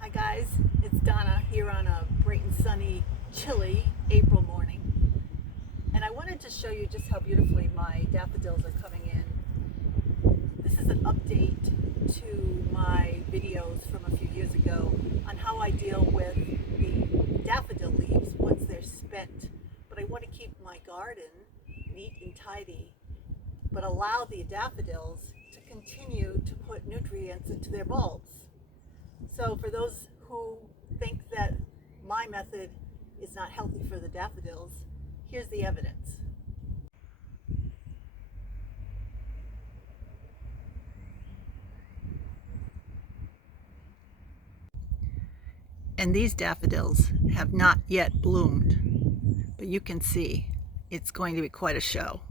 Hi guys, it's Donna here on a bright and sunny, chilly April morning. And I wanted to show you just how beautifully my daffodils are coming in. This is an update to my videos from a few years ago on how I deal with the daffodil leaves once they're spent. But I want to keep my garden neat and tidy, but allow the daffodils to continue to put nutrients into their bulbs. So for those who think that my method is not healthy for the daffodils, here's the evidence. And these daffodils have not yet bloomed, but you can see it's going to be quite a show.